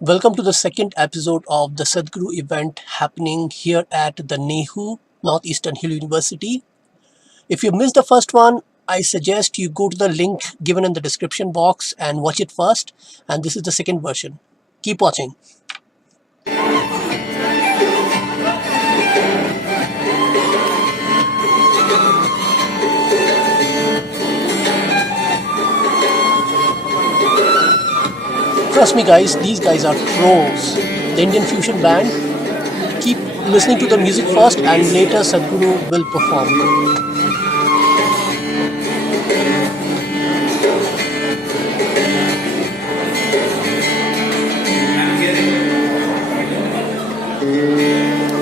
Welcome to the second episode of the Sadhguru event happening here at the NEHU, Northeastern Hill University. If you missed the first one, I suggest you go to the link given in the description box and watch it first. And this is the second version. Keep watching. Trust me guys, these guys are pros. The Indian fusion band. Keep listening to the music first and later Sadhguru will perform.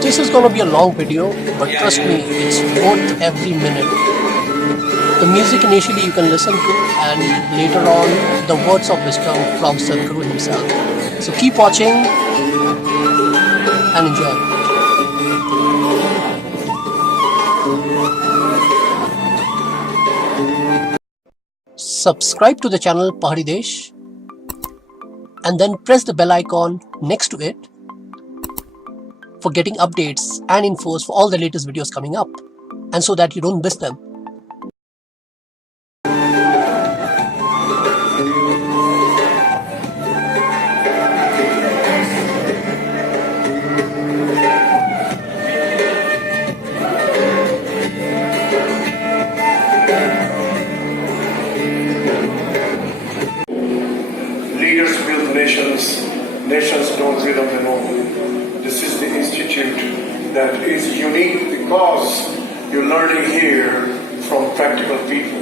This is gonna be a long video, but trust me, it's worth every minute. The music initially you can listen to and later on the words of wisdom from Sadhguru himself. So keep watching and enjoy. Subscribe to the channel Pahari Desh and then press the bell icon next to it for getting updates and infos for all the latest videos coming up, and so that you don't miss them. Leaders build nations, nations don't build on their own. This is the institute that is unique because you're learning here from practical people.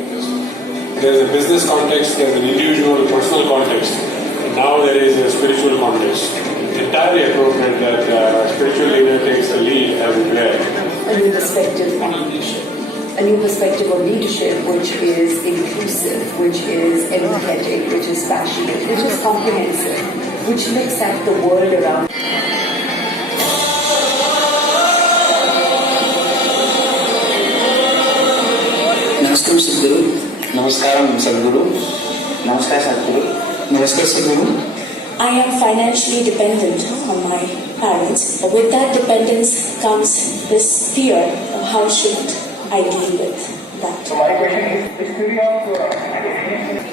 There's a business context, there's an individual personal context, and now there is a spiritual context. It's entirely appropriate that a spiritual leader takes the lead as it were. A new perspective on leadership. A new perspective on leadership which is inclusive, which is empathetic, which is passionate, which is comprehensive, which looks at the world around. Namaskar Sadhguru. Namaskaram Sadhguru. Namaskar Sadhguru. Namaskar Sadhguru. I am financially dependent on my parents. With that dependence comes this fear of how should I deal with that. So my question is theory of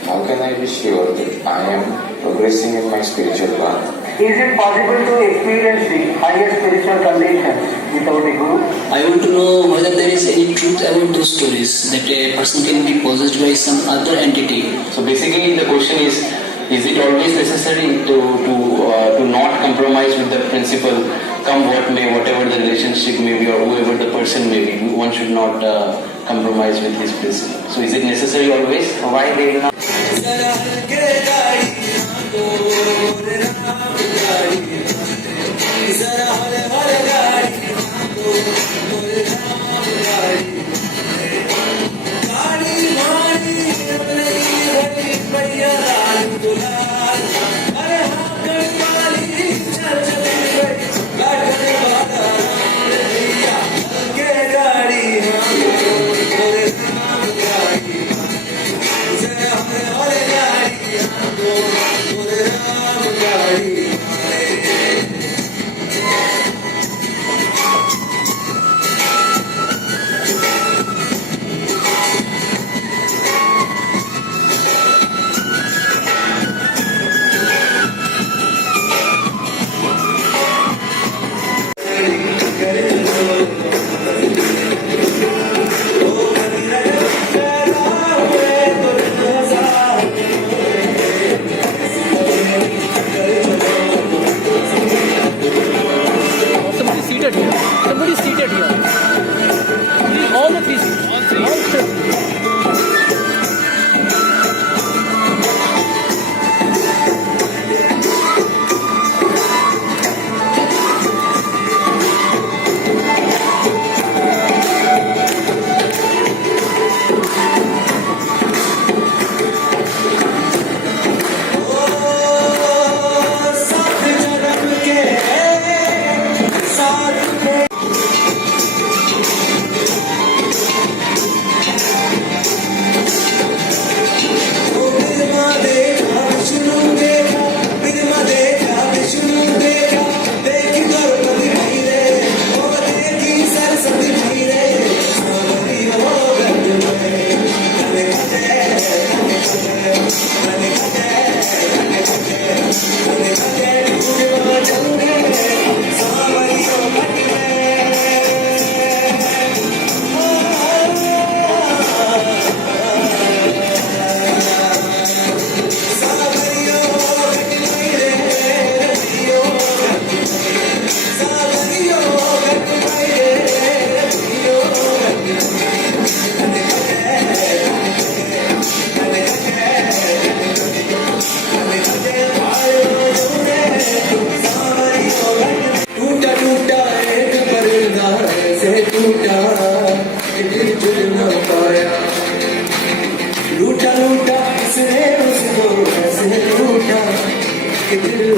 How can I be sure that I am progressing in my spiritual path? is it possible to experience the higher spiritual conditions without a guru? I want to know whether there is any truth about those stories that a person can be possessed by some other entity. So basically the question is it always necessary to not compromise with the principle, come what may, whatever the relationship may be or whoever the person may be, one should not compromise with his principle. So is it necessary always? Why they will not? Oh,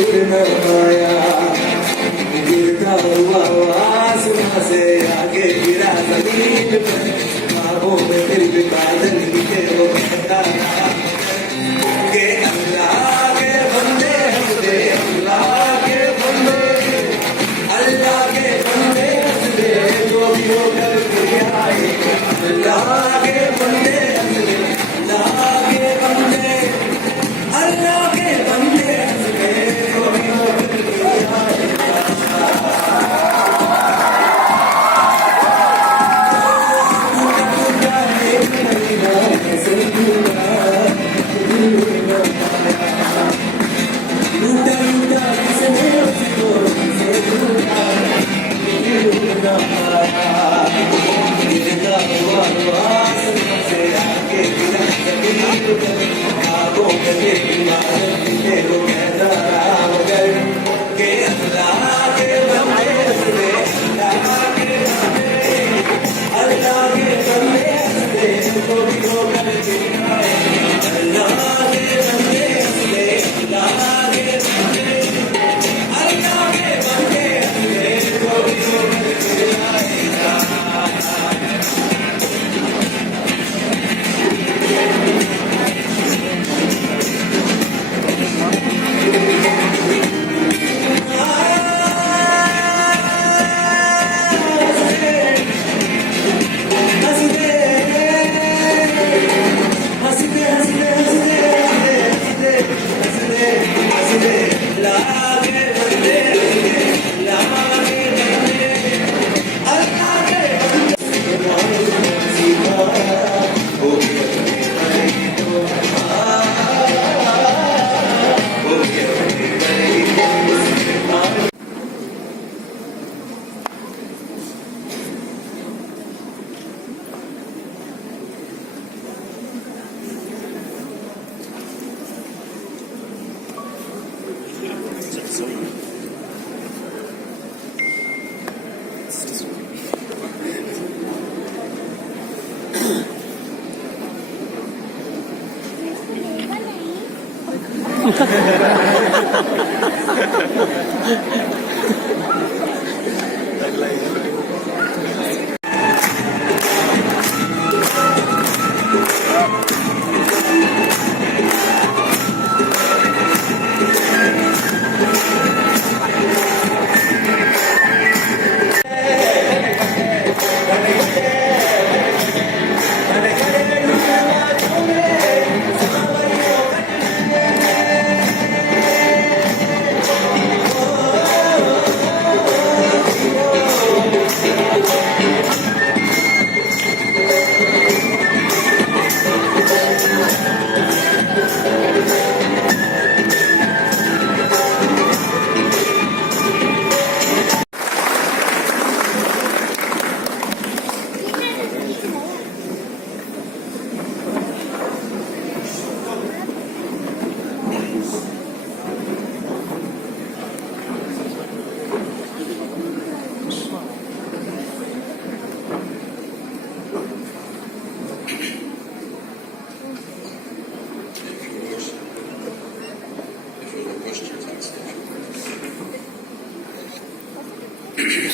दूर न पाया, गिरता हुआ आसमां से आगे गिरा जमीन पर, ख्वाबों में फिर भी बादल दिखे वो कहता रहा कि अल्लाह के बंदे हंस दे, अल्लाह के बंदे, अल्लाह के बंदे हंस दे, जो भी हो कर के आए, अल्लाह के बंदे हंस दे, अल्लाह के बंदे, अल्लाह के बंदे हंस दे, जो भी हो कर के आए।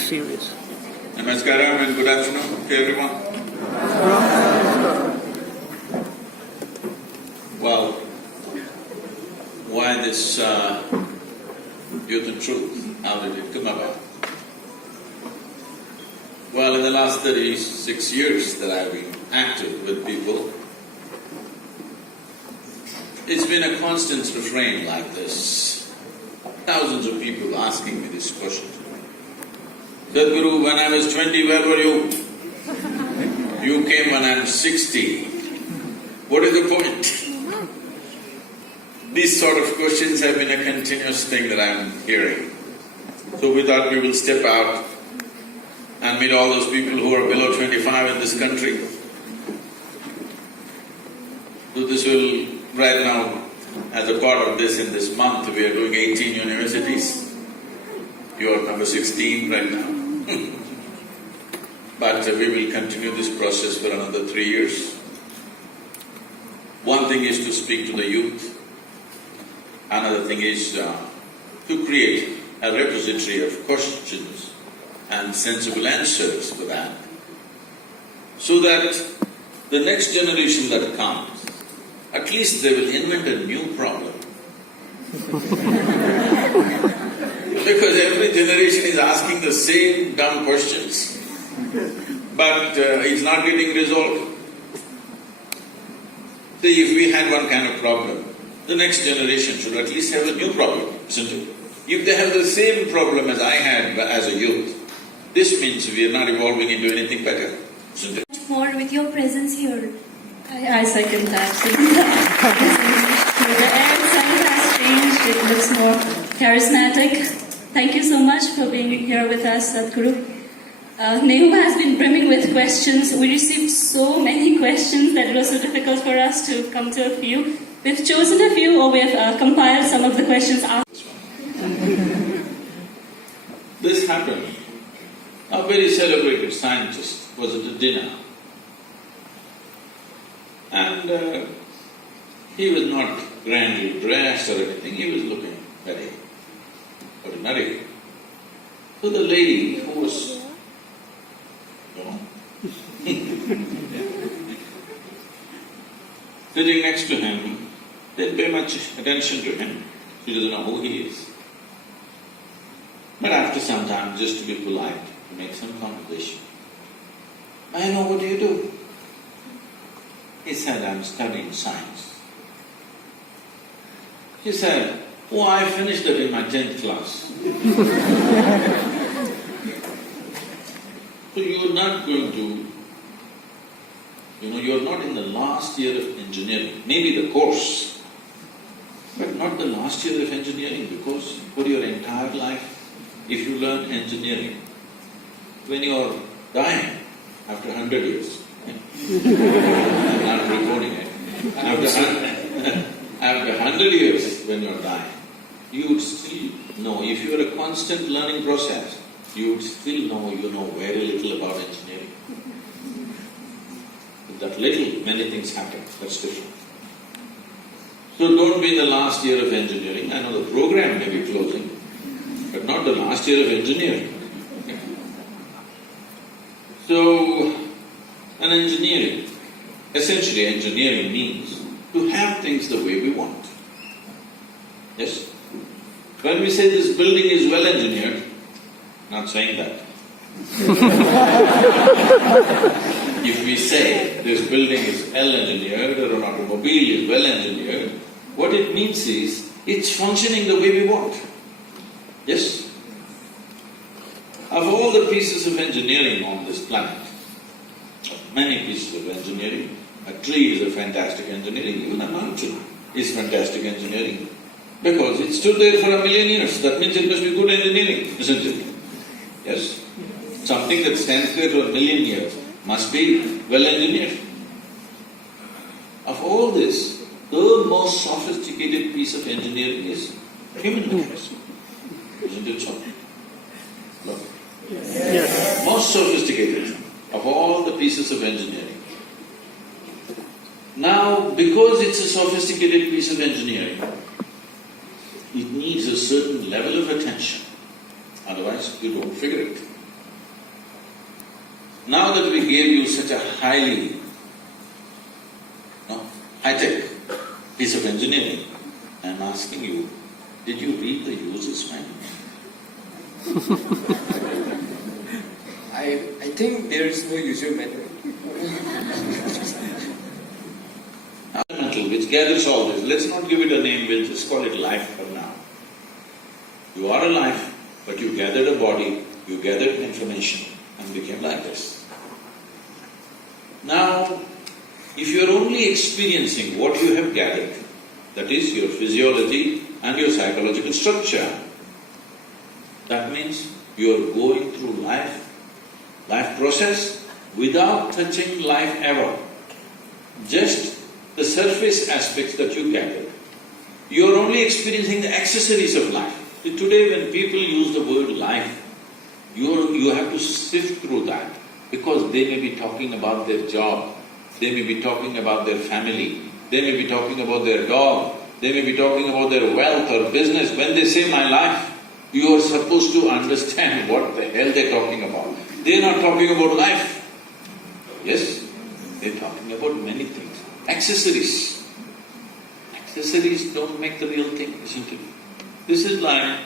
Serious. Namaskaram and good afternoon to everyone. Well, why this Youth and Truth? How did it come about? Well, in the last 36 years that I've been active with people, it's been a constant refrain like this. Thousands of people asking me this question. Sadhguru, when I was 20, where were you? You came when I'm 60. What is the point? These sort of questions have been a continuous thing that I'm hearing. So we thought we will step out and meet all those people who are below 25 in this country. So this will, right now, as a part of this, in this month, we are doing 18 universities. You are number 16 right now. But we will continue this process for another 3 years. One thing is to speak to the youth. Another thing is to create a repository of questions and sensible answers for that, so that the next generation that comes, at least they will invent a new problem. Because every generation is asking the same dumb questions, but it's not getting resolved. See, if we had one kind of problem, the next generation should at least have a new problem, isn't it? If they have the same problem as I had as a youth, this means we are not evolving into anything better, isn't it? More with your presence here. I second that. The air itself has changed, it looks more charismatic. Thank you so much for being here with us, Sadhguru. NEHU has been brimming with questions. We received so many questions that it was so difficult for us to come to a few. We've chosen a few, or we have compiled some of the questions asked. This happened. A very celebrated scientist was at a dinner, and he was not grandly dressed or anything, he was looking very ordinary. So the lady who was, sitting next to him, didn't pay much attention to him, she doesn't know who he is. But after some time, just to be polite, to make some conversation, "I know, what do you do?" He said, "I'm studying science." He said, "Oh, I finished that in my 10th class." So you're not going to, you're not in the last year of engineering, maybe the course, but not the last year of engineering, because for your entire life, if you learn engineering, when you're dying after 100 years, I'm not recording it, after 100 years when you're dying, you would still know, if you're a constant learning process, you would still know you know very little about engineering. With that little, many things happen, that's different. So don't be in the last year of engineering. I know the program may be closing, but not the last year of engineering. So, an engineering, essentially engineering means to have things the way we want. Yes? When we say this building is well engineered, not saying that. If we say this building is well engineered or an automobile is well engineered, what it means is it's functioning the way we want. Yes? Of all the pieces of engineering on this planet, many pieces of engineering, a tree is a fantastic engineering, even a mountain is fantastic engineering, because it stood there for 1,000,000 years, that means it must be good engineering, isn't it? Yes? Something that stands there for 1,000,000 years must be well engineered. Of all this, the most sophisticated piece of engineering is human literacy. Isn't it so? Look. Yes. Most sophisticated of all the pieces of engineering. Now, because it's a sophisticated piece of engineering, it needs a certain level of attention, otherwise you don't figure it. Now that we gave you such a highly, high-tech piece of engineering, I'm asking you, did you read the user's manual? I think there is no user manual. Which gathers all this, let's not give it a name, we'll just call it life for now. You are a life, but you gathered a body, you gathered information and became like this. Now, if you are only experiencing what you have gathered, that is your physiology and your psychological structure, that means you are going through life process without touching life ever. Just the surface aspects that you gathered. You are only experiencing the accessories of life. Today when people use the word life, you have to sift through that, because they may be talking about their job, they may be talking about their family, they may be talking about their dog, They may be talking about their wealth or business. When they say my life, you are supposed to understand what the hell they're talking about. They're not talking about life. Yes, they're talking about many things. Accessories. Accessories don't make the real thing, isn't it? This is like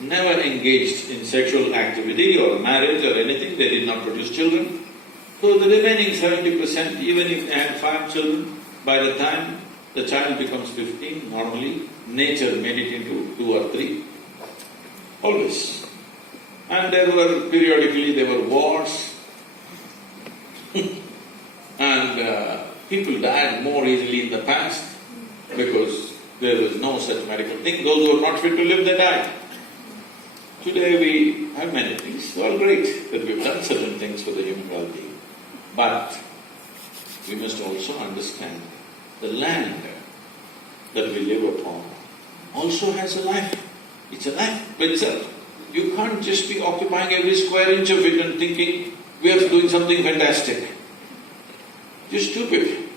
never engaged in sexual activity or marriage or anything, they did not produce children. So the remaining 70%, even if they had 5 children, by the time the child becomes 15, normally nature made it into 2 or 3. Always. And periodically there were wars and people died more easily in the past because there was no such medical thing. Those who were not fit to live, they died. Today we have many things. Well, great that we've done certain things for the human well-being. But we must also understand the land that we live upon also has a life. It's a life by itself. You can't just be occupying every square inch of it and thinking we are doing something fantastic. You're stupid.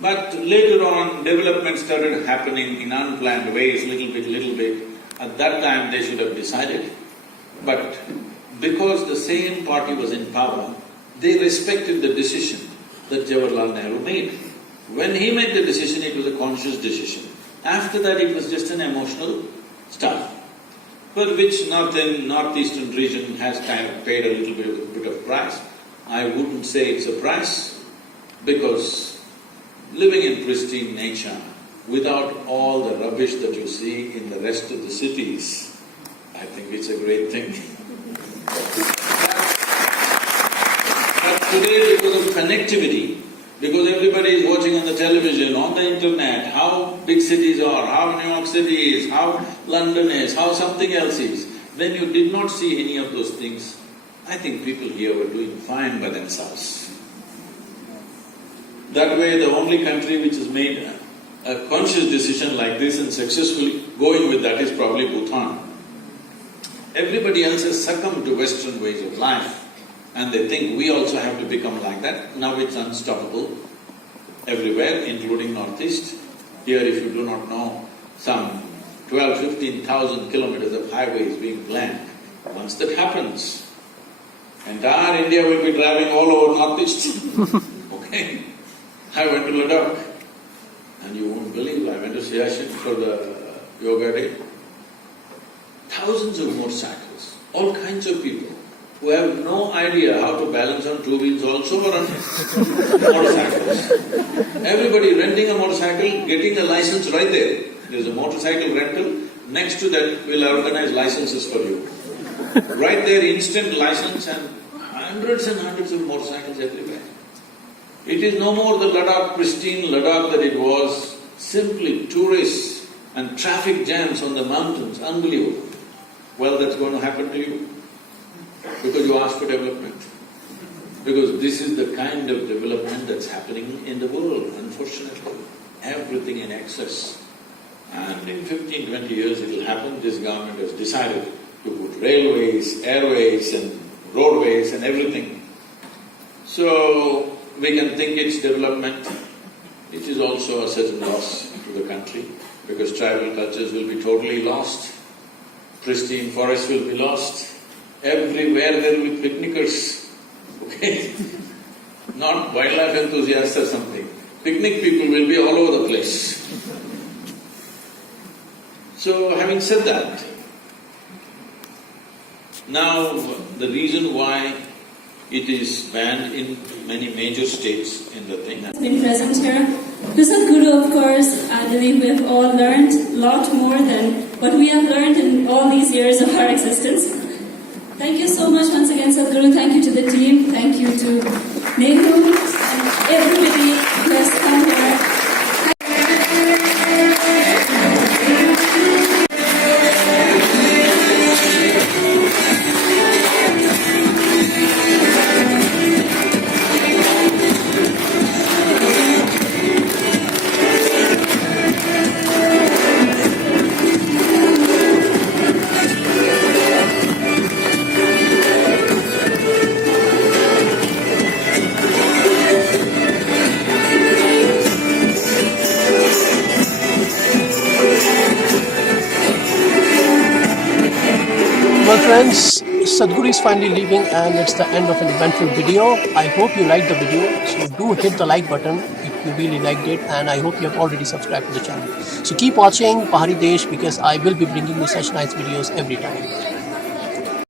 But later on, development started happening in unplanned ways, little bit. At that time, they should have decided. But because the same party was in power, they respected the decision that Jawaharlal Nehru made. When he made the decision, it was a conscious decision. After that, it was just an emotional stuff, for which northeastern region has kind of paid a little bit of price. I wouldn't say it's a price, because living in pristine nature, without all the rubbish that you see in the rest of the cities, I think it's a great thing. But today, because of connectivity, because everybody is watching on the television, on the internet, how big cities are, how New York City is, how London is, how something else is, when you did not see any of those things, I think people here were doing fine by themselves. That way, the only country which has made a conscious decision like this and successfully going with that is probably Bhutan. Everybody else has succumbed to Western ways of life and they think we also have to become like that. Now it's unstoppable everywhere, including Northeast. Here, if you do not know, some 12,000–15,000 kilometers of highways being planned. Once that happens, entire India will be driving all over Northeast. Okay? I went to Ladakh, and you won't believe, I went to Siachen for the yoga day. Thousands of motorcycles, all kinds of people who have no idea how to balance on 2 wheels also or on motorcycles. Everybody renting a motorcycle, getting a license right there. There's a motorcycle rental, next to that we'll organize licenses for you. Right there, instant license and hundreds of motorcycles everywhere. It is no more the Ladakh, pristine Ladakh that it was, simply tourists and traffic jams on the mountains, unbelievable. Well, that's going to happen to you because you asked for development. Because this is the kind of development that's happening in the world, unfortunately. Everything in excess. And in 15–20 years it'll happen. This government has decided to put railways, airways and roadways and everything. So, we can think it's development. It is also a certain loss to the country because tribal cultures will be totally lost. Pristine forests will be lost. Everywhere there will be picnickers, okay? Not wildlife enthusiasts or something. Picnic people will be all over the place. So, having said that, now the reason why it is banned in many major states in the thing. Has been present here. To Sadhguru, of course, I believe we have all learned a lot more than what we have learned in all these years of our existence. Thank you so much once again, Sadhguru. Thank you to the team. Thank you to NEHU and everybody who has come here. Well friends, Sadhguru is finally leaving and it's the end of an eventful video. I hope you liked the video, so do hit the like button if you really liked it, and I hope you have already subscribed to the channel. So keep watching Pahari Desh because I will be bringing you such nice videos every time.